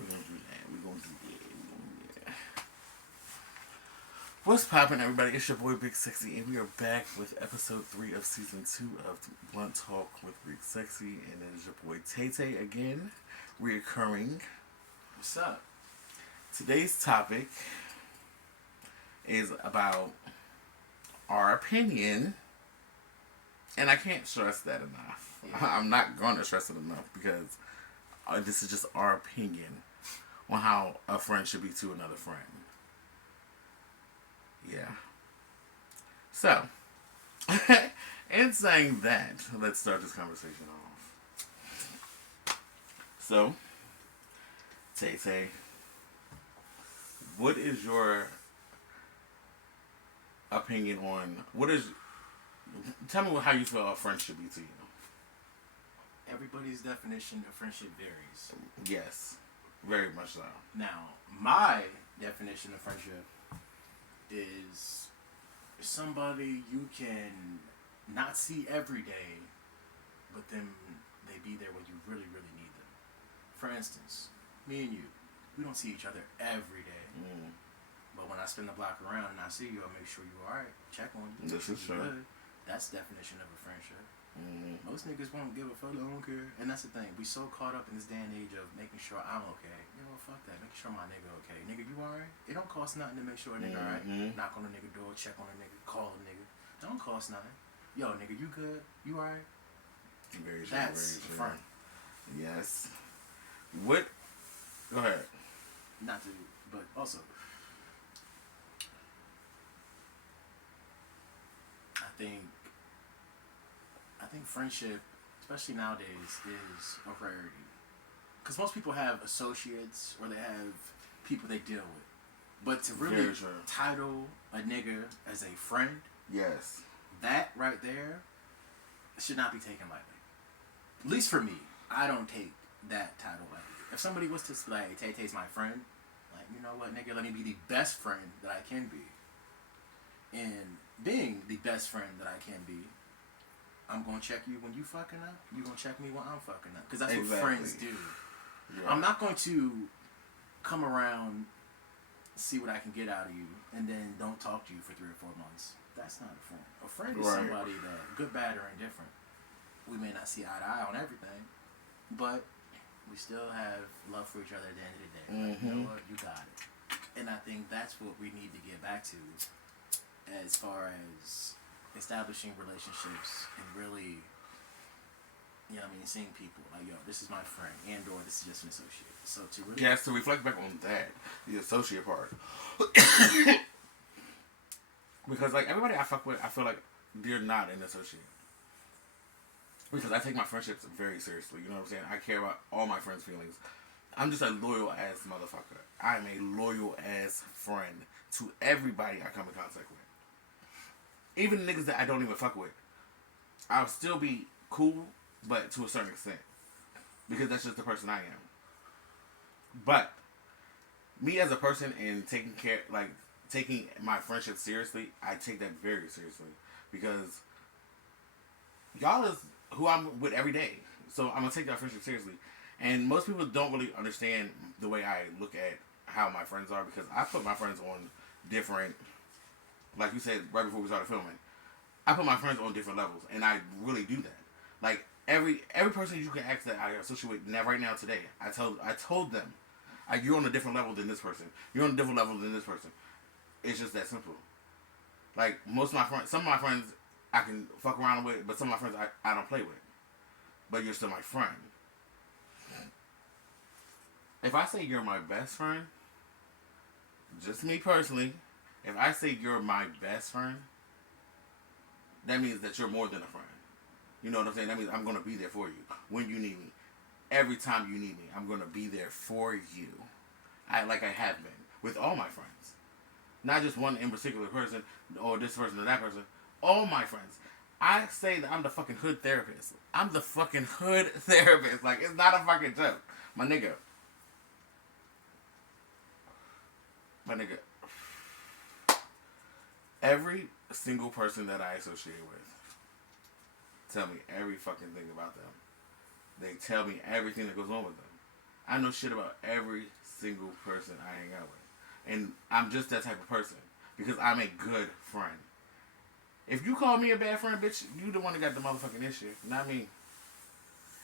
We're gonna do that. We're gonna do that. We're gonna do that. What's poppin', everybody? It's your boy Big Sexy, and we are back with episode 3 of season 2 of Blunt Talk with Big Sexy, and it is your boy Tay Tay again, reoccurring. What's up? Today's topic is about our opinion, and I can't stress that enough. Yeah. I'm not going to stress it enough because this is just our opinion on how a friend should be to another friend. Yeah. So, in saying that, let's start this conversation off. So, Tay Tay, what is your opinion on tell me how you feel a friend should be to you? Everybody's definition of friendship varies. Yes, very much so. Now, my definition of friendship is somebody you can not see every day, but then they be there when you really, really need them. For instance, me and you, we don't see each other every day. But when I spin the block around and I see you, I'll make sure you're alright. Check on you. This is true. Good. That's the definition of a friendship. Most niggas won't give a fuck. I don't care. And that's the thing. We so caught up in this day and age of making sure I'm okay. You know, fuck that. Making sure my nigga okay. Nigga, you alright? It don't cost nothing to make sure a nigga alright. Knock on a nigga door, check on a nigga, call a nigga. It don't cost nothing. Yo, nigga, you good? You alright? Very true. That's Very true. friend. Yes. What? Go ahead. Not to, but also, I think friendship, especially nowadays, is a rarity. Because most people have associates or they have people they deal with. But to really Very true. title a nigga as a friend, Yes. that right there should not be taken lightly. At least for me, I don't take that title lightly. If somebody was to say, like, Tay Tay's my friend, like, you know what, nigga, let me be the best friend that I can be. And being the best friend that I can be, I'm going to check you when you fucking up. You're going to check me when I'm fucking up. Because that's what friends do. Yeah. I'm not going to come around, see what I can get out of you, and then don't talk to you for 3 or 4 months. That's not a friend. A friend is somebody that, good, bad, or indifferent, we may not see eye to eye on everything, but we still have love for each other at the end of the day. Like, you know what? You got it. And I think that's what we need to get back to as far as establishing relationships and really, you know what I mean, seeing people like, yo, this is my friend, and or this is just an associate. So to really, Yes, to reflect back on that, the associate part. Because, like, everybody I fuck with, I feel like they're not an associate. Because I take my friendships very seriously, you know what I'm saying? I care about all my friends' feelings. I'm just a loyal ass motherfucker. I'm a loyal ass friend to everybody I come in contact with. Even niggas that I don't even fuck with. I'll still be cool, but to a certain extent. Because that's just the person I am. But me as a person and taking my friendship seriously, I take that very seriously. Because y'all is who I'm with every day. So I'm going to take that friendship seriously. And most people don't really understand the way I look at how my friends are, because I put my friends on different, like you said right before we started filming, I put my friends on different levels, and I really do that. Like, every person you can ask that I associate with right now today, I told them, you're on a different level than this person. You're on a different level than this person. It's just that simple. Like, most of my friends, some of my friends I can fuck around with, but some of my friends I don't play with. But you're still my friend. If I say you're my best friend, just me personally, if I say you're my best friend, that means that you're more than a friend. You know what I'm saying? That means I'm going to be there for you when you need me. Every time you need me, I'm going to be there for you. Like I have been with all my friends. Not just one in particular person, or this person or that person. All my friends. I say that I'm the fucking hood therapist. I'm the fucking hood therapist. Like, it's not a fucking joke. My nigga. Every single person that I associate with tell me every fucking thing about them. They tell me everything that goes on with them. I know shit about every single person I hang out with. And I'm just that type of person. Because I'm a good friend. If you call me a bad friend, bitch, you the one that got the motherfucking issue, not me.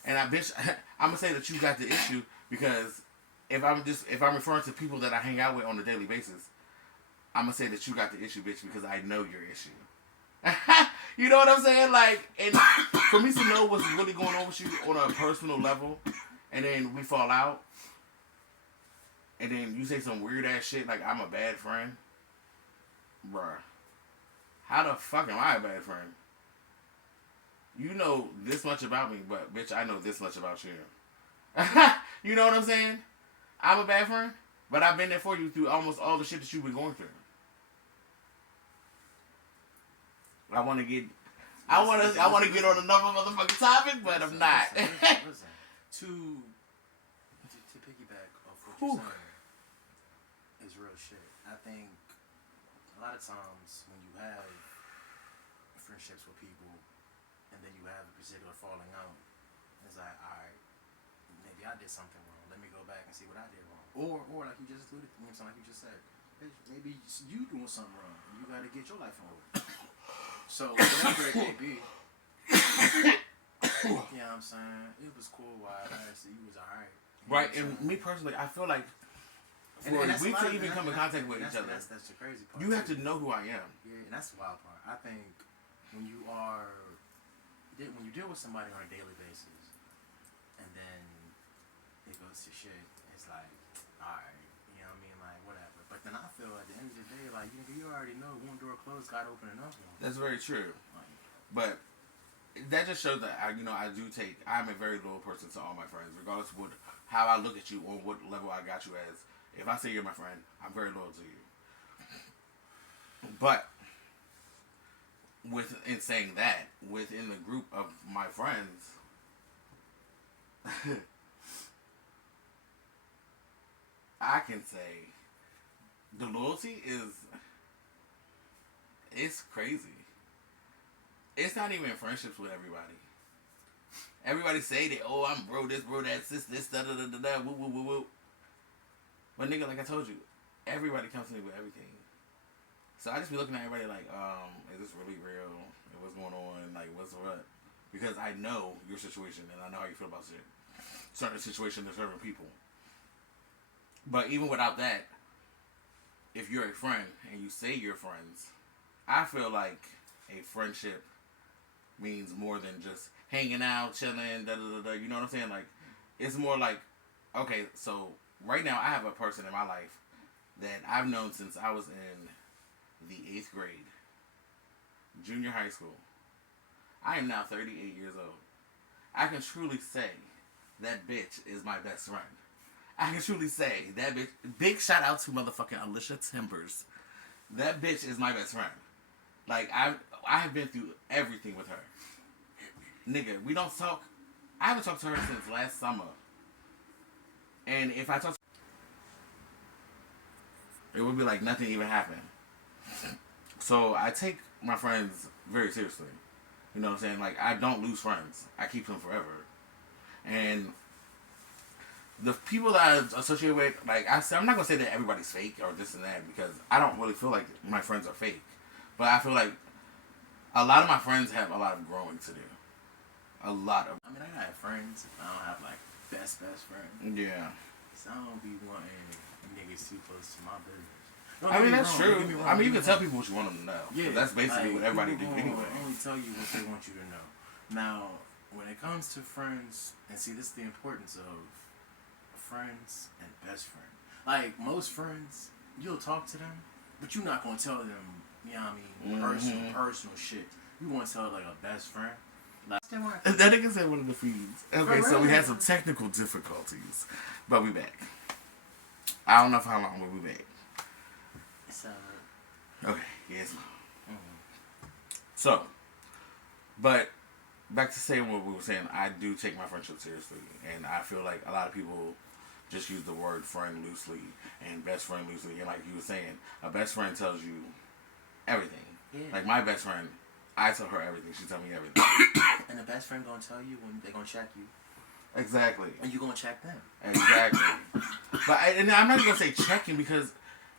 And bitch, I'm gonna say that you got the issue because if I'm referring to people that I hang out with on a daily basis, I'm gonna say that you got the issue, bitch, because I know your issue. You know what I'm saying? Like, and for me to know what's really going on with you on a personal level, and then we fall out, and then you say some weird ass shit like I'm a bad friend, bruh. How the fuck am I a bad friend? You know this much about me, but bitch, I know this much about you. You know what I'm saying? I'm a bad friend, but I've been there for you through almost all the shit that you've been going through. I want to get on another motherfucking topic, but I'm not. Listen. To piggyback off what you're saying is real shit. I think a lot of times when you have friendships with people and then you have a particular falling out, it's like, alright, maybe I did something wrong. Let me go back and see what I did wrong. Or like you just alluded to, like you just said, maybe you doing something wrong and you gotta get your life in order. So whatever it may be, you know what I'm saying? It was cool while you was alright. Right, and me personally, I feel like for we to even come in contact with each other, that's the crazy part. You have to know who I am. Yeah, and that's the wild part. I think when you deal with somebody on a daily basis, and then it goes to shit, it's like, alright, you know what I mean, like whatever. But then I feel at the end of the day, like you already know one door closed, God open another one. That's very true. But that just shows that I'm a very loyal person to all my friends, regardless of how I look at you or what level I got you as. If I say you're my friend, I'm very loyal to you. But in saying that, within the group of my friends, I can say the loyalty it's crazy. It's not even friendships with everybody. Everybody say that, oh, I'm bro this, bro that, sis this, da da da da da, woo woo woo woo. But nigga, like I told you, everybody comes to me with everything. So I just be looking at everybody like, is this really real? What's going on? Like, what's what? Because I know your situation and I know how you feel about shit. Certain situations to certain people. But even without that, if you're a friend and you say you're friends, I feel like a friendship means more than just hanging out, chilling, da da da da. You know what I'm saying? Like, it's more like, okay, so right now I have a person in my life that I've known since I was in the 8th grade, junior high school. I am now 38 years old. I can truly say that bitch is my best friend. I can truly say that bitch. Big shout out to motherfucking Alicia Timbers. That bitch is my best friend. Like I have been through everything with her. Nigga, we don't talk. I haven't talked to her since last summer. And if I talk to her, it would be like nothing even happened. So I take my friends very seriously. You know what I'm saying? Like, I don't lose friends. I keep them forever. And the people that I associate with, like, I'm not going to say that everybody's fake or this and that because I don't really feel like my friends are fake. But I feel like a lot of my friends have a lot of growing to do. A lot of... I mean, I got friends. I don't have, like, best friends. Yeah. So I don't be wanting niggas too close to my business. I mean, that's true. I mean, you can tell people what you want them to know. Yeah. That's basically what everybody do anyway. Only tell you what they want you to know. Now, when it comes to friends, and see, this is the importance of friends and best friend. Like, most friends, you'll talk to them, but you're not going to tell them, you know what I mean, personal shit. You want to tell, like, a best friend. Like, that nigga said one of the feeds. Okay, so we had some technical difficulties, but we back. I don't know for how long, but we back. Okay, yes. So, but back to saying what we were saying, I do take my friendship seriously, and I feel like a lot of people just use the word friend loosely and best friend loosely, and like you were saying, a best friend tells you everything. Yeah. Like my best friend, I tell her everything. She tell me everything. And the best friend gonna tell you when they gonna check you. Exactly. And you're gonna check them. Exactly. And I'm not even gonna say checking because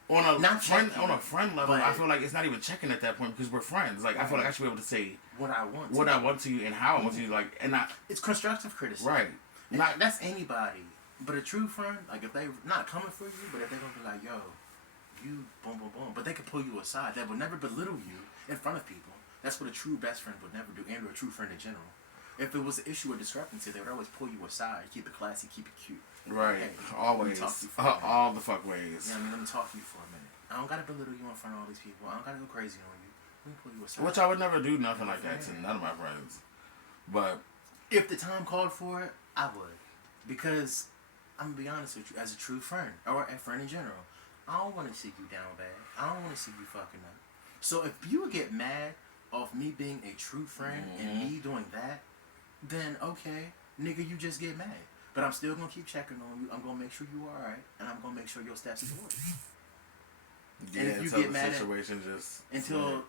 on a Not friend checking, on a friend level, but I feel like it's not even checking at that point because we're friends. Like I feel like I should be able to say what I want to you and how I want to you. Like and I. It's constructive criticism. Right. And that's anybody. But a true friend, like if they not coming for you, but if they're gonna be like, yo, you boom boom boom, but they can pull you aside. They will never belittle you in front of people. That's what a true best friend would never do, and a true friend in general. If it was an issue or discrepancy, they would always pull you aside, keep it classy, keep it cute. Right. Hey, always. All the fuck ways. Yeah, let me talk to you for a minute. I don't gotta belittle you in front of all these people. I don't gotta go crazy on you. Let me pull you aside. Which I would never do nothing like that to none of my friends. But if the time called for it, I would. Because I'm gonna be honest with you, as a true friend, or a friend in general, I don't want to see you down bad. I don't want to see you fucking up. So if you would get mad off me being a true friend and me doing that, then okay, nigga, you just get mad. But I'm still gonna keep checking on you. I'm gonna make sure you are alright, and I'm gonna make sure your steps is ordered. Yeah, and if you get mad until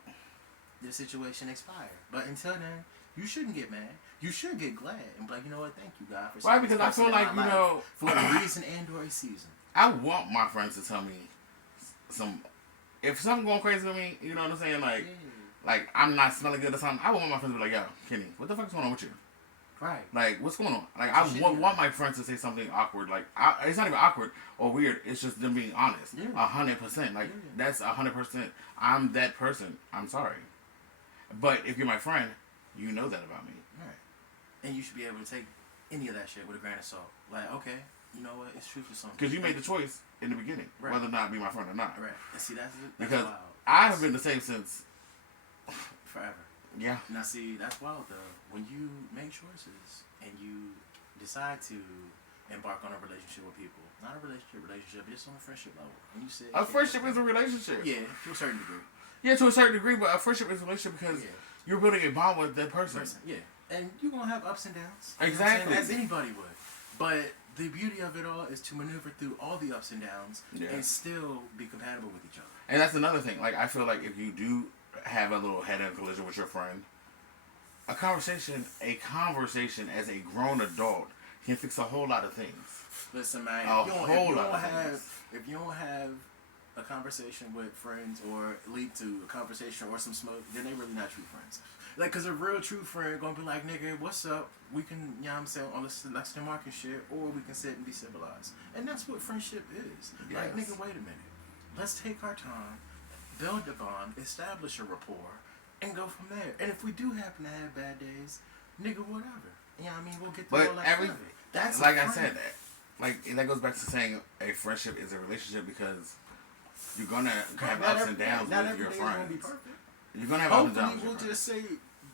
the situation expires. But until then, you shouldn't get mad. You should get glad and be like, you know what? Thank you, God, for right, because I feel like for a reason and or a season. I want my friends to tell me if something going crazy with me. You know what I'm saying? Like I'm not smelling good or something. I want my friends to be like, yo, Kenny, what the fuck's going on with you? Right. Like, what's going on? Like, I want my friends to say something awkward. Like, it's not even awkward or weird. It's just them being honest. 100%. Like, that's 100%. I'm that person. I'm sorry. But if you're my friend, you know that about me. Right. And you should be able to take any of that shit with a grain of salt. Like, okay, you know what? It's true for something. Because you made the choice in the beginning, whether or not be my friend or not. Right. And see, that's because wild. I have been the same since forever. Yeah. Now, see, that's wild though. When you make choices and you decide to embark on a relationship with people, not a relationship, but just on a friendship level, and you said a friendship is a relationship. Yeah, to a certain degree. Yeah, to a certain degree, but a friendship is a relationship because you're building a bond with that person. Yeah, and you're gonna have ups and downs. Exactly, as anybody would. But the beauty of it all is to maneuver through all the ups and downs and still be compatible with each other. And that's another thing. Like, I feel like if you do have a little head-on collision with your friend, a conversation as a grown adult can fix a whole lot of things. Listen, man, if you don't have a conversation with friends or lead to a conversation or some smoke, then they really not true friends. Like, cause a real true friend gonna be like, nigga, what's up? We can, you know what I'm saying, on the next to market shit, or we can sit and be civilized. And that's what friendship is. Yes. Like, nigga, wait a minute. Let's take our time, build the bond, establish a rapport, and go from there. And if we do happen to have bad days, nigga, whatever. You know what I mean? We'll get through all that. That's like I said, that goes back to saying a friendship is a relationship because you're gonna have ups and downs with your friends. Be you're gonna have ups and downs. Hopefully, we'll just say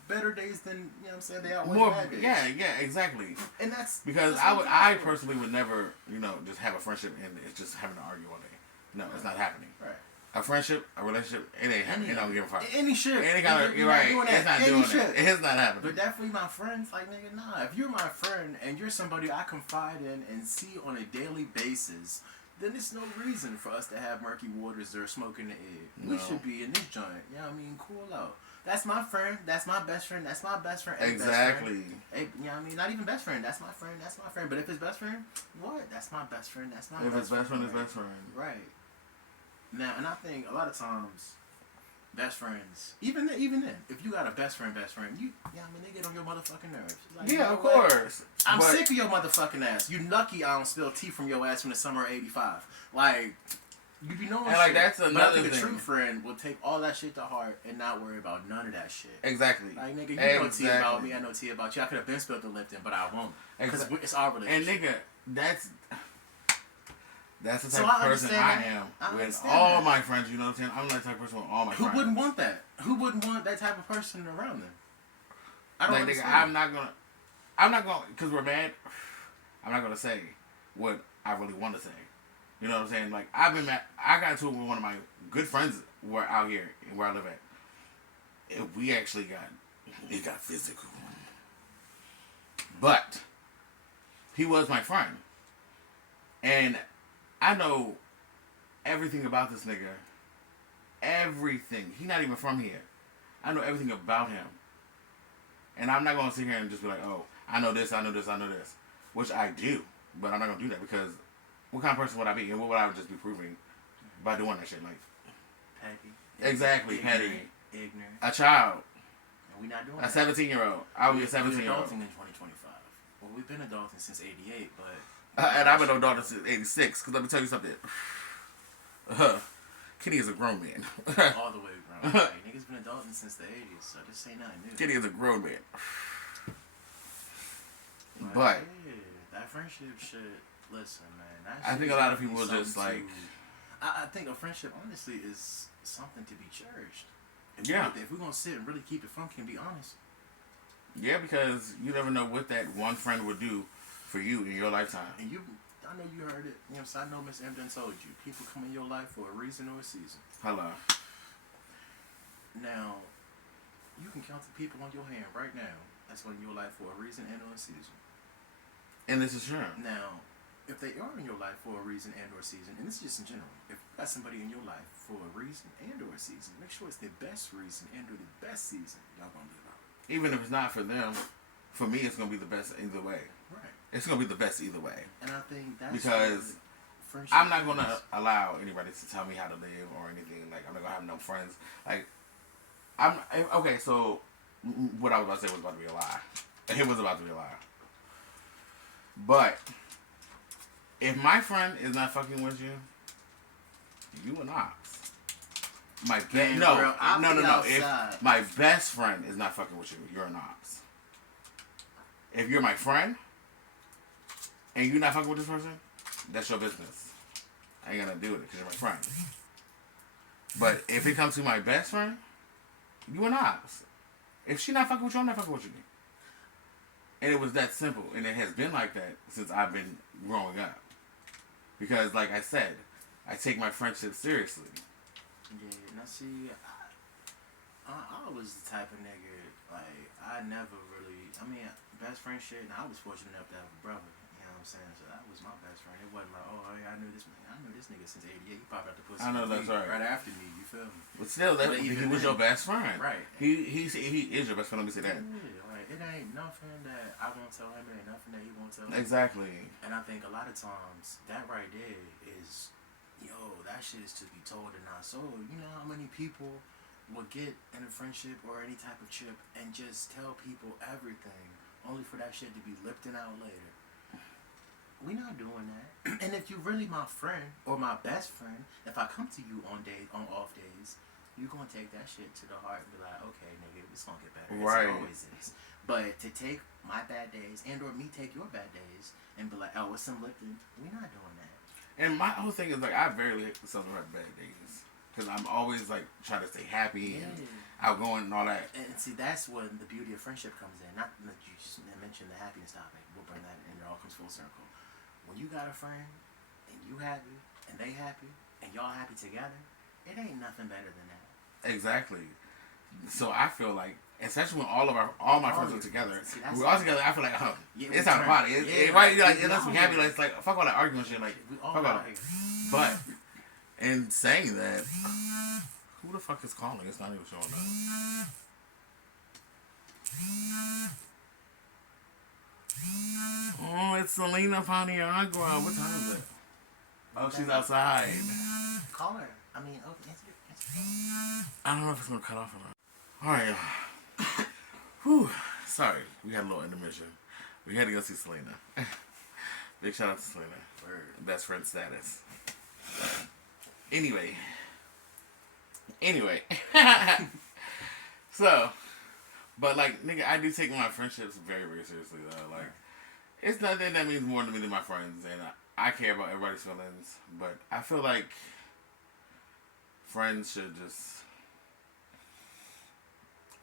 better days than, you know what I'm saying, they outweigh bad days. Yeah, exactly. And that's because I personally would never, just have a friendship and it's just having to argue all day. No, it's not happening. Right. A friendship, a relationship, it ain't happening. It don't give a fuck. Any shit. Any kind of, you're right. It's not doing it. It's not happening. But definitely my friends, like, nigga, nah. If you're my friend and you're somebody I confide in and see on a daily basis, then there's no reason for us to have murky waters or smoke in the air. No. We should be in this joint. You know what I mean? Cool out. That's my friend. That's my best friend. That's my best friend. Exactly. Hey, you know what I mean? Not even best friend. That's my friend. That's my friend. But if it's best friend, what? That's my best friend. That's my best friend. If it's best friend, it's best friend. Right. Now, and I think a lot of times, best friends, even then, if you got a best friend, you I mean, they get on your motherfucking nerves. Like, yeah, of course. I'm sick of your motherfucking ass. You lucky I don't spill tea from your ass from the summer of '85. Like, you be knowing and shit. Like, that's another but I think thing. A true friend will take all that shit to heart and not worry about none of that shit. Exactly. Like, nigga, you know tea about me, I know tea about you. I could have been spilled the Lipton, but I won't. Because it's our relationship. And nigga, that's the type of person I am with all my friends. You know what I'm saying? I'm that type of person with all my friends. Who wouldn't want that? Who wouldn't want that type of person around them? I don't understand. Nigga, I'm not gonna, because we're mad, I'm not gonna say what I really want to say. You know what I'm saying? Like, I've been mad. I got into it with one of my good friends out here where I live at. We actually it got physical. But he was my friend. And I know everything about this nigga. Everything. He's not even from here. I know everything about him. And I'm not going to sit here and just be like, oh, I know this, I know this, I know this. which I do, but I'm not gonna do that because what kind of person would I be, and what would I just be proving by doing that shit? Like Petty. exactly, Ignorant, petty. Ignorant. A child. And we not doing A that. 17-year-old. I would be a 17-year-old. We're adulting in 2025. Well, we've been adulting since '88, but And I've been adulting since '86. Because let me tell you something. Kenny is a grown man. all the way grown. Like, niggas been adulting since the '80s, so this ain't nothing new. Kenny is a grown man. But yeah, that friendship shit. Listen, man. That I shit think a is lot of definitely people just something like. I think a friendship, honestly, is something to be cherished. If we're gonna sit and really keep it funky and be honest. Yeah, because you never know what that one friend would do for you in your lifetime. And I know you heard it. You know what I'm saying? I know Miss M done told you. People come in your life for a reason or a season. Hello. Now, you can count the people on your hand right now that's in your life for a reason and or a season. And this is true. Now, if they are in your life for a reason and or a season, and this is just in general, if you got somebody in your life for a reason and or a season, make sure it's the best reason and or the best season y'all gonna live out. Even if it's not for them, for me, it's gonna be the best either way. Right. It's gonna be the best either way. And I think that's because I'm not gonna allow anybody to tell me how to live or anything. Like I'm not gonna have no friends. Like okay. So what I was about to say was about to be a lie. It was about to be a lie. But if my friend is not fucking with you, you and I. No. If my best friend is not fucking with you, you're an ox. If you're my friend and you're not fucking with this person, that's your business. I ain't gonna do it because you're my friend. But if it comes to my best friend, you an ox. If she not fucking with you, I'm not fucking with you. And it was that simple, and it has been like that since I've been growing up. Because, like I said, I take my friendship seriously. Yeah, now see, I was the type of nigga, like, I never really, best friend shit, and I was fortunate enough to have a brother, you know what I'm saying? So that was my best friend. It wasn't like, oh, yeah, I knew this nigga since '88. He popped out the pussy. I know that's right. Right after me, you feel me? But still, he was your best friend. Right. He is your best friend, let me say that. Yeah, like, it ain't nothing that I won't tell him, it ain't nothing that he won't tell me. Exactly. And I think a lot of times, that right there is, that shit is to be told and not sold. You know how many people will get in a friendship or any type of chip and just tell people everything, only for that shit to be lifted out later. We not doing that. And if you really my friend or my best friend, if I come to you on off days, you gonna take that shit to the heart and be like, okay, nigga, it's gonna get better. Right. It always is. But to take my bad days and or me take your bad days and be like, oh, what's some lifting? We not doing that. And my whole thing is like I barely celebrate bad days because I'm always like trying to stay happy and outgoing and all that. And see, that's when the beauty of friendship comes in. Not that you just mentioned the happiness topic. We'll bring that in. It all comes full circle. When you got a friend and you happy and they happy and y'all happy together, it ain't nothing better than that. Exactly. So I feel like, especially when all my friends are together, we're all together. I feel like, it's not a party. Right? Like, let's be happy. Like, it's like fuck all that argument shit. Like, fuck all that. But in saying that, who the fuck is calling? It's not even showing up. Oh, it's Selena Paniagua. What time is it? Oh, she's outside. Call her. Answer. I don't know if it's gonna cut off or not. Alright. Whew. Sorry. We had a little intermission. We had to go see Selena. Big shout out to Selena. Best friend status. Anyway. So, but like, nigga, I do take my friendships very, very seriously though. Like, it's nothing that means more to me than my friends, and I care about everybody's feelings. But I feel like friends should just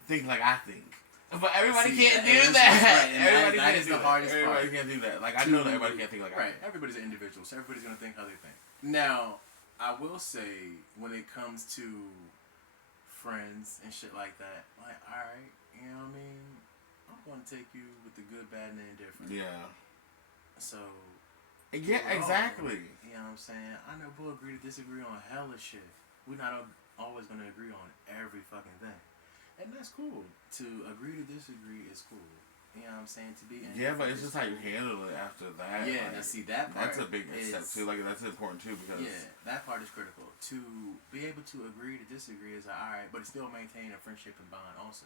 think like I think. But everybody can't do that. Everybody that is the hardest part. Everybody can't do that. Like, I know that everybody can't think like I think. Right. Everybody's an individual, so everybody's going to think how they think. Now, I will say, when it comes to friends and shit like that, like, alright, you know what I mean? I'm going to take you with the good, bad, and the indifferent. Yeah. So... Yeah, exactly. You know what I'm saying? I know we'll agree to disagree on hella shit. We're not always going to agree on every fucking thing. And that's cool. To agree to disagree is cool. you know what I'm saying, to be in. Yeah, but it's just how you handle it after that. Yeah, like, now see that part. That's a big step too. Like that's important too because yeah, that part is critical. To be able to agree to disagree is alright, but still maintain a friendship and bond also.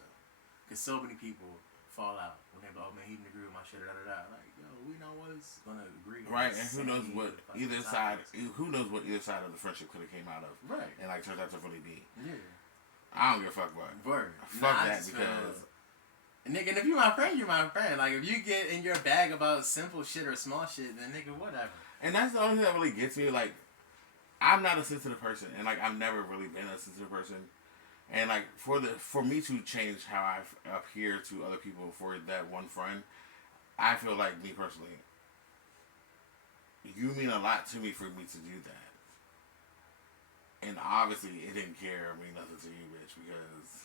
Because so many people fall out when they're like, oh man, he didn't agree with my shit, da da da. Like, yo, we not always gonna agree. Right, and who knows what either side? Who knows what either side of the friendship could have came out of? Right. And like turned out to really be. Yeah. I don't give a fuck about it. Word. Fuck that because. Nigga, and if you're my friend, you're my friend. Like, if you get in your bag about simple shit or small shit, then nigga, whatever. And that's the only thing that really gets me. Like, I'm not a sensitive person, and like I've never really been a sensitive person. And like for me to change how I appear to other people for that one friend, I feel like me personally, you mean a lot to me for me to do that. And obviously, it didn't care or mean nothing to you, bitch, because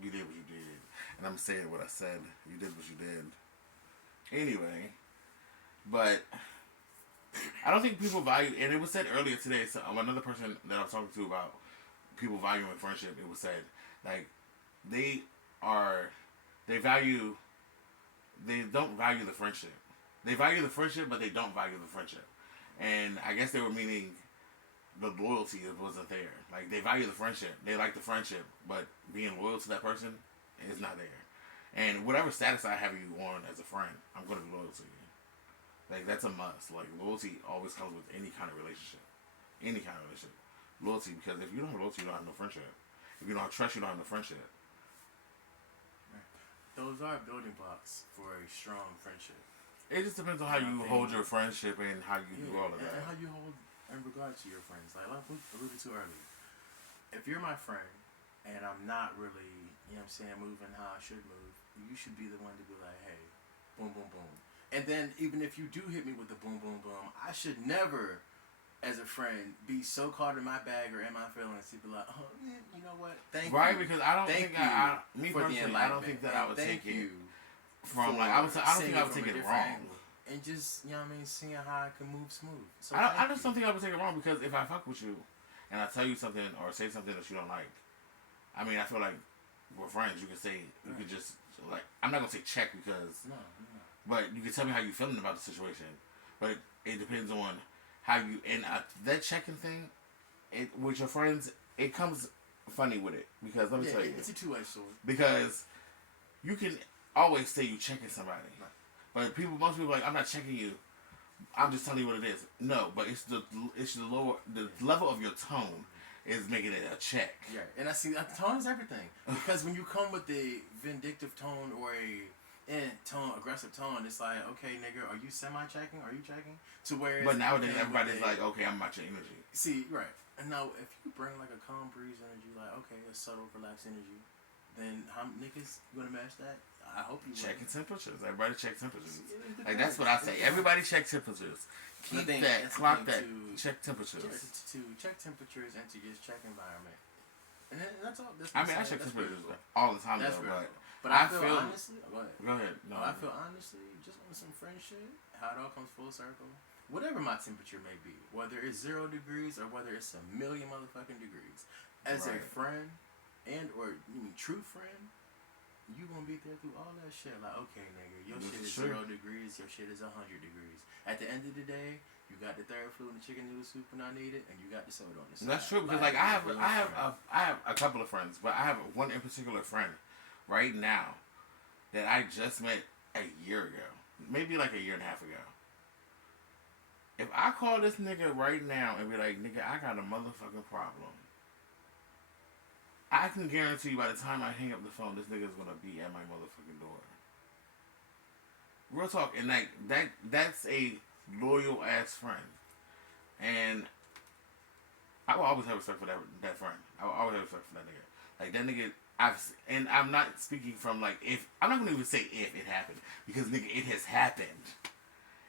you did what you did. And I'm saying what I said. You did what you did. Anyway, but I don't think people value, and it was said earlier today, so another person that I was talking to about people valuing friendship, it was said, like, they don't value the friendship. They value the friendship, but they don't value the friendship. And I guess they were meaning the loyalty wasn't there. Like, they value the friendship. They like the friendship, but being loyal to that person is not there. And whatever status I have you on as a friend, I'm going to be loyal to you. Like, that's a must. Like, loyalty always comes with any kind of relationship. Any kind of relationship. Loyalty, because if you don't have loyalty, you don't have no friendship. If you don't have trust, you don't have no friendship. Those are building blocks for a strong friendship. It just depends on how you hold your friendship and how you do all of that. And how you hold in regards to your friends. Like I alluded to earlier. If you're my friend and I'm not really, you know what I'm saying, moving how I should move, you should be the one to be like, hey, boom, boom, boom. And then even if you do hit me with the boom, boom, boom, I should never, as a friend, be so caught in my bag or in my feelings to be like, oh, man, you know what? Thank you. Right, because I don't think me for personally, I don't think that I would take it from like I don't think I would take it wrong. And just, you know what I mean, seeing how I can move smooth. So I just don't think I would take it wrong because if I fuck with you and I tell you something or say something that you don't like, I mean, I feel like we're friends. You can say, you can just, like, I'm not going to say check because, but you can tell me how you're feeling about the situation. But it depends on how you, and that checking thing, with your friends, it comes funny with it because let me tell you. It's a two-edged sword. Because you can always say you checking somebody. Right. But most people are like, I'm not checking you. I'm just telling you what it is. No, but it's the level of your tone is making it a check. Yeah, and I see tone is everything because when you come with a vindictive tone or aggressive tone, it's like, okay, nigga, are you semi-checking? Are you checking? But nowadays everybody's like, okay, I'm about your energy. See, right. And now if you bring like a calm breeze energy, like okay, a subtle, relaxed energy, then how niggas gonna match that? I hope you checking temperatures. Everybody check temperatures. Like that's what I say. Everybody check temperatures. Keep that, clock that, check temperatures. To check temperatures and to just check environment. And that's all. I mean, I check temperatures all the time though, but I feel honestly. Go ahead. No, I feel honestly, just on some friendship, how it all comes full circle. Whatever my temperature may be, whether it's 0 degrees or whether it's a million motherfucking degrees, as a friend and or you mean true friend, you gonna be there through all that shit. Like, okay, nigga, your shit is 0 degrees, your shit is 100 degrees. At the end of the day, you got the third flu and the chicken noodle soup when I need it, and you got the soda on the side. That's true because like I have a couple of friends, but I have one in particular friend right now that I just met a year ago, maybe like a year and a half ago. If I call this nigga right now and be like, nigga, I got a motherfucking problem, I can guarantee you by the time I hang up the phone, this nigga's gonna be at my motherfucking door. Real talk, and like that's a loyal ass friend, and I will always have respect for that friend. I will always have respect for that nigga. Like that nigga, and I'm not speaking from like if I'm not gonna even say if it happened because nigga, it has happened.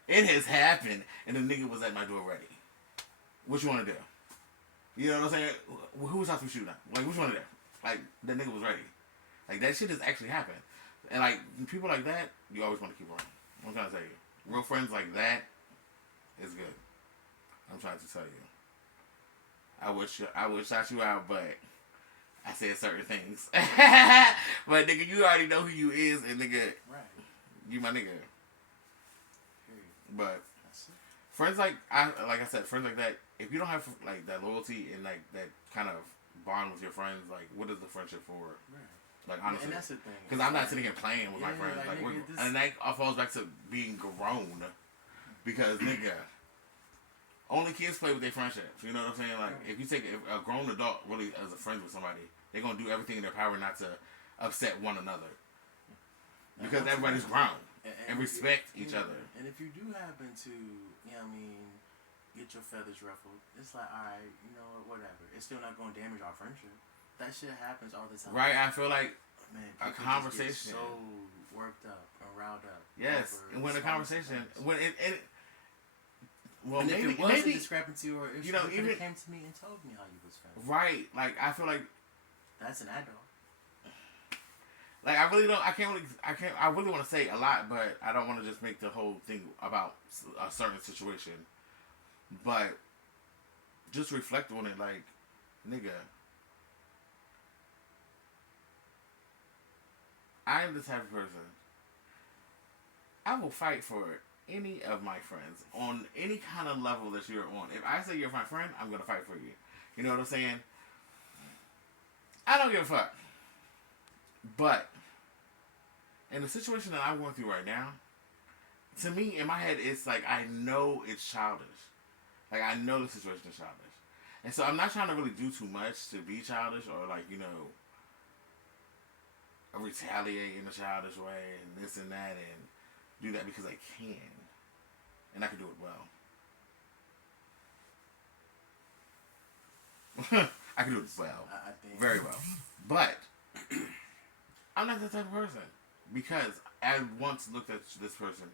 It has happened, and the nigga was at my door ready. What you want to do? You know what I'm saying? Who's house we shooting at? Like, what you want to do? Like, that nigga was ready. Like, that shit has actually happened. And, like, people like that, you always want to keep around. I'm trying to tell you. Real friends like that is good. I'm trying to tell you. I would shout you out, but I said certain things. But, nigga, you already know who you is, and, nigga, you my nigga. Period. But That's it. friends like I said, friends like that. If you don't have like that loyalty and like that kind of bond with your friends, like what is the friendship for? Right. Like honestly, And that's the thing. because I'm not sitting here playing with my friends. like, Like, nigga, this... and that all falls back to being grown. Because nigga, only kids play with their friendships. You know what I'm saying? Like if you take a grown adult really as a friend with somebody, they're gonna do everything in their power not to upset one another. Because everybody's grown and respect each other. And if you do happen to, you know what I mean, get your feathers ruffled, it's like, alright, you know what, whatever. It's still not going to damage our friendship. That shit happens all the time. Right, I feel like man, a conversation. Just get so worked up and riled up. Yes, and when a conversation, when it well, and maybe if it was a discrepancy, or if you know, even came to me and told me how you was feeling. Right, like I feel like that's an adult. Like I really don't. I really want to say a lot, but I don't want to just make the whole thing about a certain situation. But just reflect on it, like, nigga. I am the type of person. I will fight for any of my friends on any kind of level that you're on. If I say you're my friend, I'm gonna fight for you. You know what I'm saying? I don't give a fuck. But in the situation that I'm going through right now, to me, in my head, it's like I know it's childish. Like I know the situation is childish. And so I'm not trying to really do too much to be childish or like, you know, retaliate in a childish way and this and that and do that because I can. And I can do it well. I can do it well. I think Very well. But I'm not that type of person. Because I once looked at this person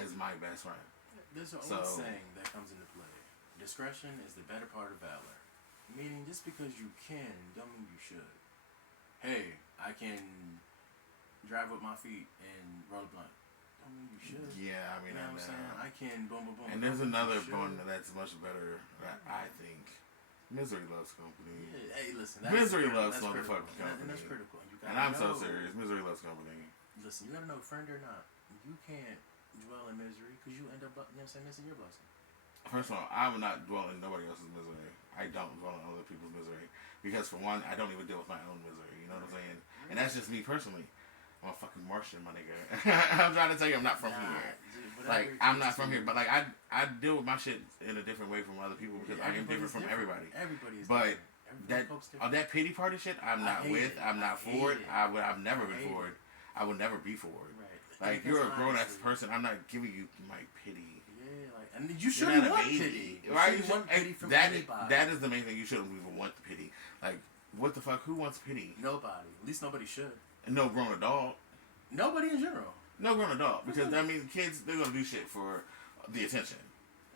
as my best friend. There's an old saying that comes into play. Discretion is the better part of valor. Meaning, just because you can, don't mean you should. Hey, I can drive with my feet and roll a blunt. Don't mean you should. Yeah, I mean, you know what I'm saying? I can boom, boom, boom. And there's another one that's much better, I think. Misery loves company. Yeah, hey, listen. Misery loves motherfucking company. And that's critical. And I'm so serious. Misery loves company. Listen, you gotta know, friend or not, you can't dwell in misery because you end up, you know what I'm saying, missing your blessing. First of all, I will not dwell in nobody else's misery. I don't dwell in other people's misery. Because for one, I don't even deal with my own misery. You know what I'm saying? And that's just me personally. I'm a fucking Martian, my nigga. I'm trying to tell you I'm not from here. Like, I'm not from here. But, like, I deal with my shit in a different way from other people because I am different from everybody. Everybody's but different. that pity party shit, I'm not with. I'm not for it. I've never been for it. I would never be for it. Right. Like, you're a grown-ass person. I'm not giving you my pity. Yeah, like, and you shouldn't want pity. Right? You want pity from anybody. anybody. That is the main thing. You shouldn't even want the pity. Like, what the fuck? Who wants pity? Nobody. At least nobody should. No grown adult. Nobody in general. No grown adult. Because, I mean, kids, they're going to do shit for the attention.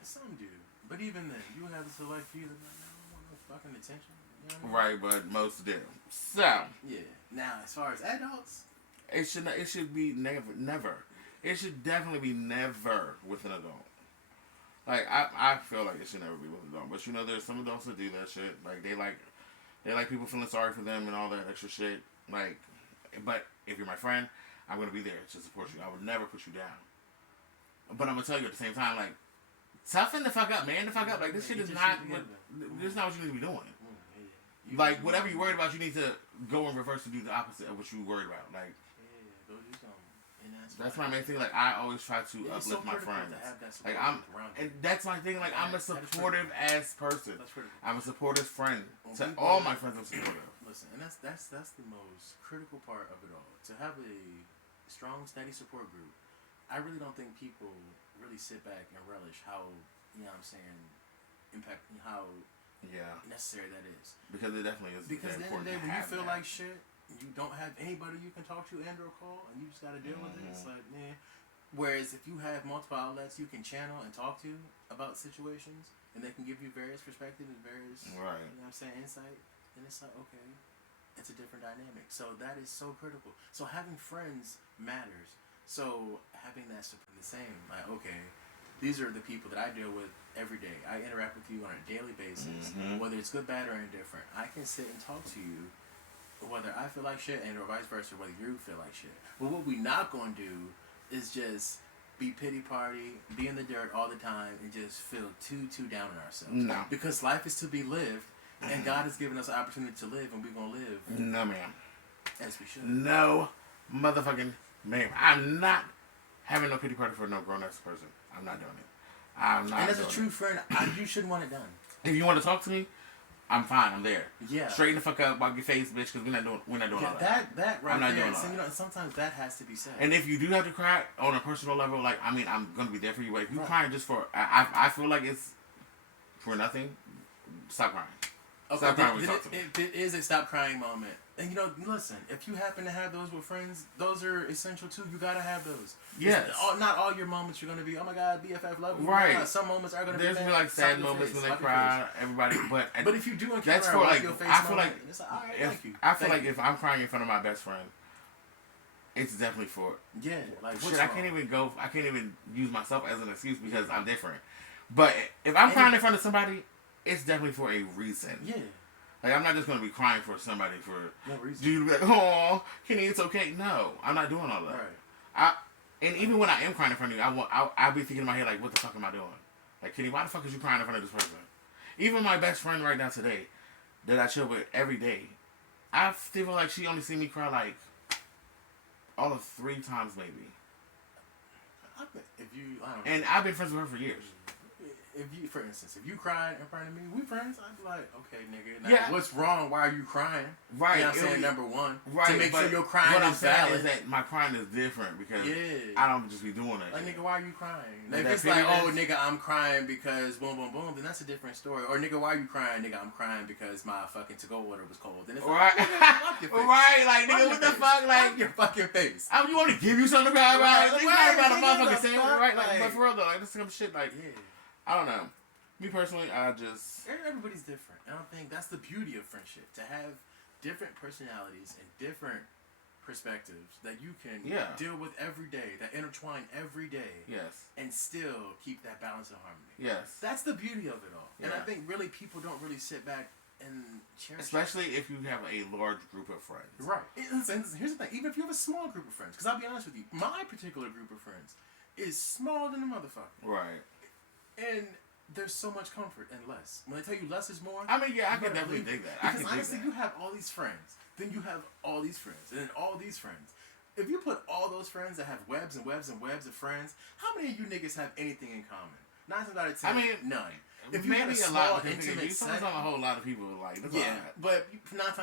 Some do. But even then, you have to select few that I don't want no fucking attention. You know what I mean? Right, but most do. So. Yeah. Now, as far as adults. It should be never. It should definitely be never with an adult. Like, I feel like it should never be with an adult. But, you know, there's some adults that do that shit. Like, they like people feeling sorry for them and all that extra shit. Like, but if you're my friend, I'm going to be there to support you. I would never put you down. But I'm going to tell you at the same time, like, toughen the fuck up, man. The fuck up. Like, this shit is not what you need to be doing. Like, whatever you're worried about, you need to go in reverse and do the opposite of what you're worried about. Like, go do something. That's my main thing. Like, I always try to uplift my friends. Like, and that's my thing. Like, I'm a supportive ass person. I'm a supportive friend. To all my friends, I'm supportive. Listen, and that's the most critical part of it all. To have a strong, steady support group. I really don't think people really sit back and relish how, you know what I'm saying, how necessary that is. Because it definitely is. Because at the end of the day, when you feel like shit, you don't have anybody you can talk to and or call, and you just got to deal with it. It's like, man. Whereas if you have multiple outlets you can channel and talk to about situations, and they can give you various perspectives and various, you know what I'm saying, insight, then it's like, okay, it's a different dynamic. So that is so critical. So having friends matters. So having that support, the same, like, okay, these are the people that I deal with every day. I interact with you on a daily basis, whether it's good, bad, or indifferent. I can sit and talk to you, whether I feel like shit and or vice versa, whether you feel like shit. But what we not going to do is just be pity party, be in the dirt all the time, and just feel too down on ourselves. No. Because life is to be lived, and God has given us an opportunity to live, and we're gonna live. No, ma'am. As we should. No, motherfucking ma'am. I'm not having no pity party for no grown ass person. I'm not doing it. I'm not. And as a doing true it. friend, you shouldn't want it done. If you want to talk to me, I'm fine. I'm there. Yeah. Straighten the fuck up, wipe your face, bitch, because we're not doing all that. That right I'm not there. doing all So, that. sometimes that has to be said. And if you do have to cry on a personal level, like, I mean, I'm gonna be there for you. But if you Right. crying just for, I feel like it's for nothing. Stop crying. Okay, Stop crying when you talk to me. it is a stop crying moment. And listen, if you happen to have those with friends, those are essential too. You gotta have those. Yes. Not all your moments are gonna be, oh my god, BFF love you. Right. Nah, some moments are gonna There's be be like sad moments when they cry, everybody. But if you do encounter that's for a like, your face I feel moment, like, it's like, all right, if, thank you. I feel Thank like if I'm crying in front of my best friend, it's definitely for yeah, like what's shit. wrong? I can't even use myself as an excuse because I'm different. But if I'm crying in front of somebody, it's definitely for a reason. Yeah. Like, I'm not just gonna be crying for somebody for No reason. you to be like, oh, Kenny, it's okay. No, I'm not doing all that. Right. And even when I am crying in front of you, I'll be thinking in my head like, what the fuck am I doing? Like, Kenny, why the fuck is you crying in front of this person? Even my best friend right now today, that I chill with every day, I feel like she only seen me cry like all of 3 times maybe. I don't know. And I've been friends with her for years. For instance, if you cried in front of me, we friends, I'd be like, okay, nigga, now, Yeah. what's wrong? Why are you crying? Right. You know what I'm saying? Number one. Right. To make sure your crying what I'm is saying valid. is that my crying is different because Yeah. I don't just be doing that. Like, shit. nigga, why are you crying? Like, If that it's like, pity oh, is- nigga, I'm crying because boom, boom, boom, then that's a different story. Or, nigga, why are you crying? Nigga, I'm crying because my fucking to-go water was cold. Then it's Right. like, wipe your face. Right, like, Wipe nigga, your what the face. fuck? Like, Wipe your fucking face. you want to give you something to cry about? Right, Think right, about a nigga, motherfucking the sandwich, fuck? right? Like, Like- but for real though, like, this some shit, like, Yeah. I don't know. Me personally, I just... Everybody's different. And I think that's the beauty of friendship. To have different personalities and different perspectives that you can deal with every day, that intertwine every day, Yes. and still keep that balance and harmony. Yes. That's the beauty of it all. And I Yeah. think really people don't really sit back and cherish Especially if you have a large group of friends. it. Right. And here's the thing. Even if you have a small group of friends, because I'll be honest with you, my particular group of friends is smaller than a motherfucker. Right. And there's so much comfort in less. When they tell you less is more, I mean, yeah, I you can gotta definitely believe dig it. that. I Because can dig honestly, that. you have all these friends, then you have all these friends, and then all these friends. If you put all those friends that have webs and webs and webs of friends, how many of you niggas have anything in common? 9 times out of 10, I mean, none. If you Maybe have a a small, lot, because intimate you focus setting, on a whole lot of people, like, that's yeah, all right. but 9 times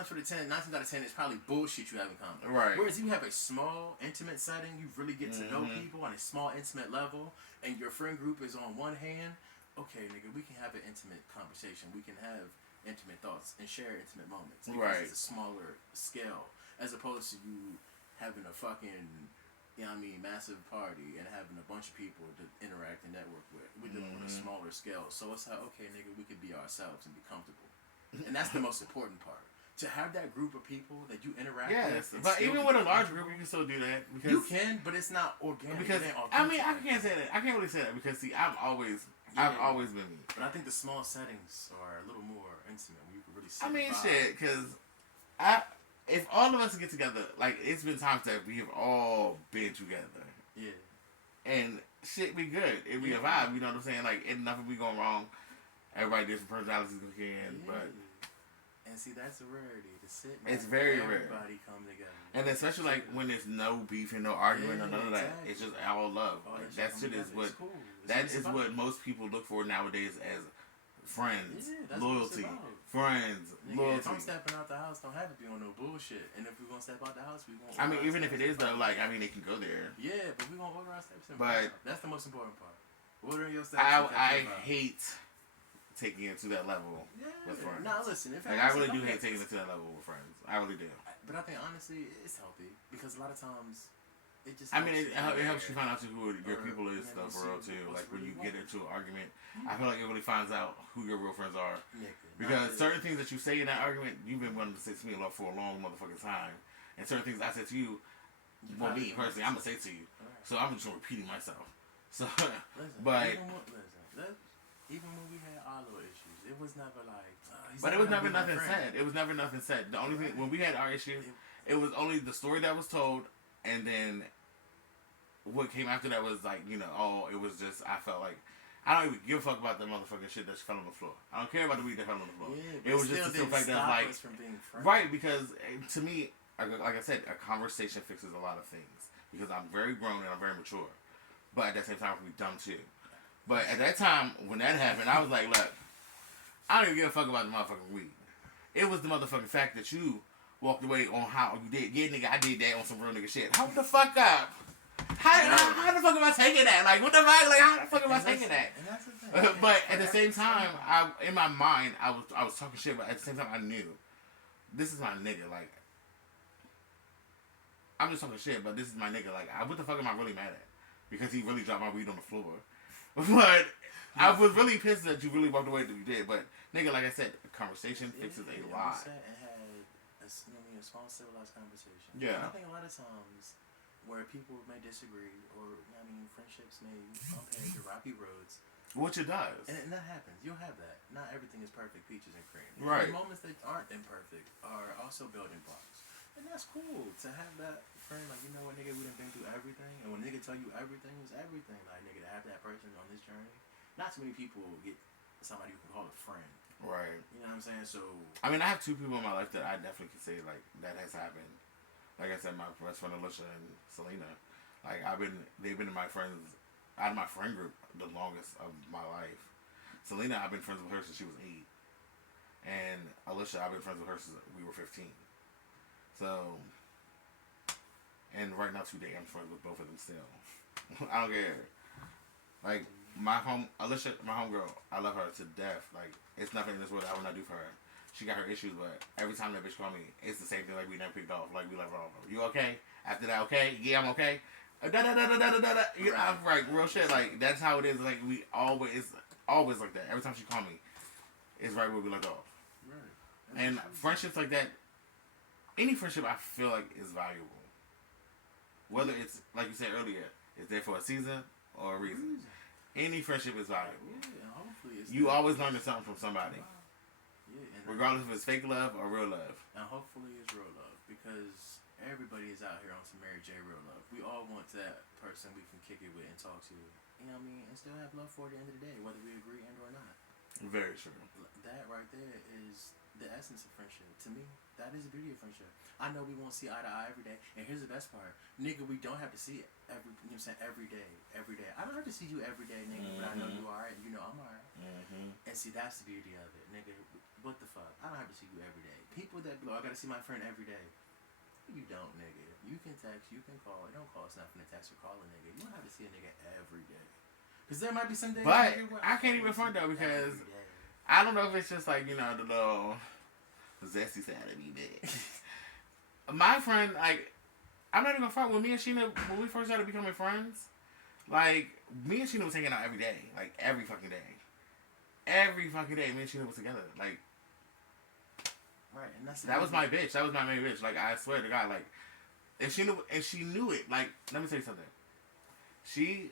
out of 10, it's probably bullshit you have in common. Right. Whereas you have a small, intimate setting, you really get to know Mhm. people on a small, intimate level, and your friend group is on one hand. Okay, nigga, we can have an intimate conversation. We can have intimate thoughts and share intimate moments. Because Right. it's a smaller scale, as opposed to you having a fucking, you know what I mean, massive party and having a bunch of people to interact and network with. We're dealing with a smaller scale. So it's like, okay, nigga, we could be ourselves and be comfortable. And that's the most important part. To have that group of people that you interact with. Yes, and but still even be with a large comfortable. group, you can still do that. Because You can, but it's not organic. Because, it ain't I mean, I authentic. can't say that. I can't really say that because, see, I've always been me. But I think the small settings are a little more intimate where you can really see I mean, the vibe. shit, because if all of us get together, like, it's been times that we have all been together. Yeah. And shit be good. It be a Yeah. vibe, you know what I'm saying? Like, ain't nothing be going wrong. Everybody different personalities again, but... And see, that's a rarity to sit. It's back very and rare. Everybody come together. And especially, like, when there's no beef and no argument or Yeah, none of that. exactly. It's just all love. All Like, that that come shit is together. what... It's cool. It's That it's is about. what most people look for nowadays as friends, Yeah, that's what it's loyalty, about. friends, Nigga, loyalty. if I'm stepping out the house, don't have it be on no bullshit. And if we're gonna step out the house, we won't. I mean, even if it is though, like, I mean, they can go there. Yeah, but we gonna order our steps in. But- that's the most important part. Ordering your steps. I hate taking it to that level with friends. Now listen, if Like, I really do hate taking it to that level with friends. I really do. But I think honestly, it's healthy because a lot of times it just. I mean, it helps helps you find out who your Or, people is yeah, stuff you for real see too. what's Like when really you get going. into an argument, I feel like it really finds out who your real friends are. Nigga, Because not certain things that you say in that argument, you've been wanting to say to me for a long motherfucking time, and certain things I said to you, well, me personally, I'm gonna say to you. Alright. So I'm just repeating myself. So, Listen, but even when we had our little issues, it was never like. He's but not it was gonna never be my nothing friend. said. It was never nothing said. The only thing when we had our issue, it was only the story that was told, and then what came after that was like, it was just, I felt like, I don't even give a fuck about the motherfucking shit that fell on the floor. I don't care about the weed that fell on the floor. Yeah, it was just the fact that, like, from being friends. Right, because to me, like I said, a conversation fixes a lot of things. Because I'm very grown and I'm very mature. But at the same time, I can be dumb too. But at that time, when that happened, I was like, look, I don't even give a fuck about the motherfucking weed. It was the motherfucking fact that you walked away on how you did. Yeah, nigga, I did that on some real nigga shit. Hold the fuck up. How the fuck am I taking that? Like, what the fuck? Like, how the fuck am I taking that? But at the same time, in my mind, I was talking shit, but at the same time, I knew this is my nigga. Like, I'm just talking shit, but this is my nigga. Like, what the fuck am I really mad at? Because he really dropped my weed on the floor. But I was really pissed that you really walked away that you did. But nigga, like I said, a conversation fixes a lot. It had a small civilized conversation. Yeah. And I think a lot of times where people may disagree or friendships may bump heads or rocky roads. Which it does. And that happens. You'll have that. Not everything is perfect, peaches and cream. Right. The moments that aren't imperfect are also building blocks. And that's cool to have that friend, like, you know what, nigga, we done been through everything. And when nigga tell you everything is everything, like, nigga, to have that person on this journey. Not too many people get somebody you can call a friend. Right. You know what I'm saying? So. I mean, I have two people in my life that I definitely can say, like, that has happened. Like I said, my best friend Alicia and Selena. Like, they've been my friends, out of my friend group, the longest of my life. Selena, I've been friends with her since she was 8. And Alicia, I've been friends with her since we were 15. So, and right now today, I'm friends with both of them still. I don't care. Like, Alicia, my homegirl, I love her to death. Like, it's nothing in this world I would not do for her. She got her issues, but every time that bitch call me, it's the same thing. Like, we never picked off. Like, we left her off. You okay? After that, okay? Yeah, I'm okay. I'm right, real shit. Like, that's how it is. Like, we always like that. Every time she call me, it's right where we left off. Right. And friendships like that, any friendship I feel like is valuable. Whether it's, like you said earlier, it's there for a season or a reason. Any friendship is valuable. Yeah, hopefully it's you always learn something from somebody. Yeah, regardless if it's fake love or real love. And hopefully it's real love. Because everybody is out here on some Mary J. real love. We all want that person we can kick it with and talk to. You know what I mean? And still have love for at the end of the day, whether we agree and or not. Very true. That right there is the essence of friendship. To me, that is the beauty of friendship. I know we won't see eye to eye every day. And here's the best part. Nigga, we don't have to see it every day. I don't have to see you every day, nigga, but I know you alright and you know I'm alright. And see, that's the beauty of it, nigga. What the fuck? I don't have to see you every day. People that I gotta see my friend every day. You don't, nigga. You can text, you can call. It don't cost nothing to text or call a nigga. You don't have to see a nigga every day. Because there might be some days. But I can't even front though, because I don't know if it's just like, the little zesty side of me that my friend, like, I'm not even front with me and Sheena when we first started becoming friends. Like, me and Sheena was hanging out every day, like every fucking day. Every fucking day, me and Sheena was together. Like, right, and that was my bitch. That was my main bitch. Like, I swear to God, like, if she knew it. Like, let me tell you something. She,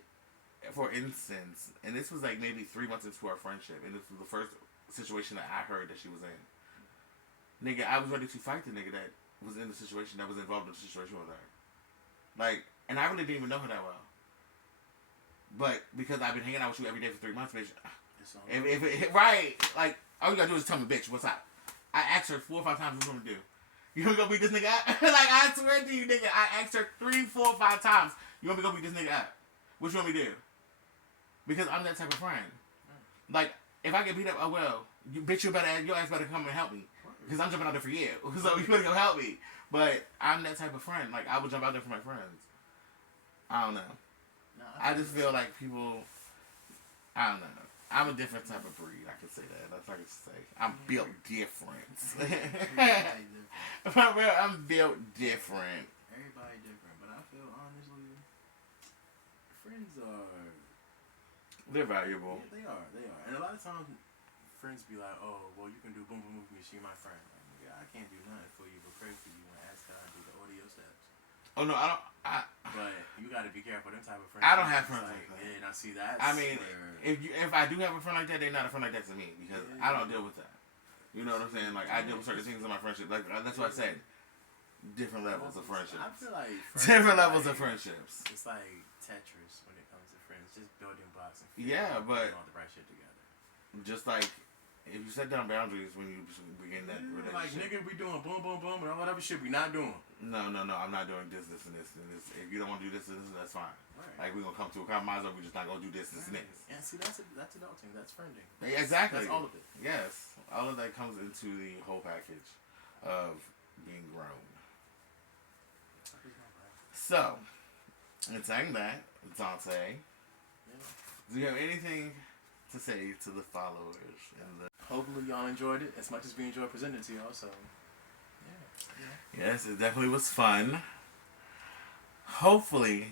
for instance, and this was like maybe 3 months into our friendship, and this was the first situation that I heard that she was in. Nigga, I was ready to fight the nigga that was in the situation, that was involved in the situation with her. Like, and I really didn't even know her that well. But because I've been hanging out with you every day for 3 months, bitch. Right, like, all you gotta do is tell me, bitch, what's up? I asked her 4 or 5 times what you want to do. You want me to go beat this nigga up? Like, I swear to you, nigga, I asked her 3, 4, 5 times. You want me to go beat this nigga up? What you want me to do? Because I'm that type of friend. Like, if I get beat up, oh well. Your ass better come and help me. Because I'm jumping out there for you. So you better go help me. But I'm that type of friend. Like, I would jump out there for my friends. I don't know. I just feel like people, I don't know. I'm a different type of breed. I can say that. That's what I can say. I'm built different. I'm built different. Everybody different, but I feel honestly, friends are. They're valuable. Yeah, they are. And a lot of times, friends be like, "Oh, well, you can do boom boom with me. She my friend." Like, yeah, I can't do nothing for you, but pray for you and ask God to do the audio steps. Oh no, I don't. But you got to be careful. Them type of friends. I don't have friends like that. Yeah, now see that. I mean, if I do have a friend like that, they're not a friend like that to me because I don't deal with that. You know what I'm saying? Like, I deal with certain things in my friendship. Like, that's what I said. different levels of friendships. I feel like Different levels of friendships. It's like Tetris when it comes to friends, just building blocks and Yeah, but all the right shit together. just like if you set down boundaries when you begin that relationship. Like nigga, we doing boom, boom, boom, and all that other shit we not doing. No, I'm not doing this, and this. If you don't want to do this, that's fine. Right. Like we're gonna come to a compromise, or we're just not gonna do this, and this. And see, that's adulting. That's friending. Yeah, exactly. That's all of it. Yes, all of that comes into the whole package of being grown. So, in saying that, Dante, do you have anything to say to the followers? Hopefully y'all enjoyed it as much as we enjoyed presenting to y'all. So, yeah. Yes, it definitely was fun. Hopefully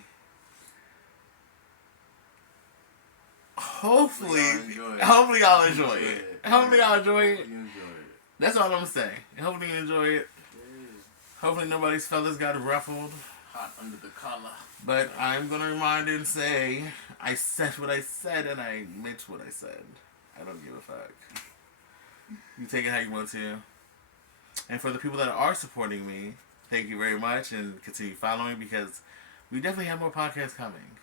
y'all enjoy it. Hopefully y'all enjoy it. You enjoy it. That's all I'm gonna say. Hopefully you enjoy it. Hopefully nobody's fellas got ruffled. Hot under the collar. But I'm gonna remind and say I said what I said and I meant what I said. I don't give a fuck. You take it how you want to. And for the people that are supporting me, thank you very much and continue following because we definitely have more podcasts coming.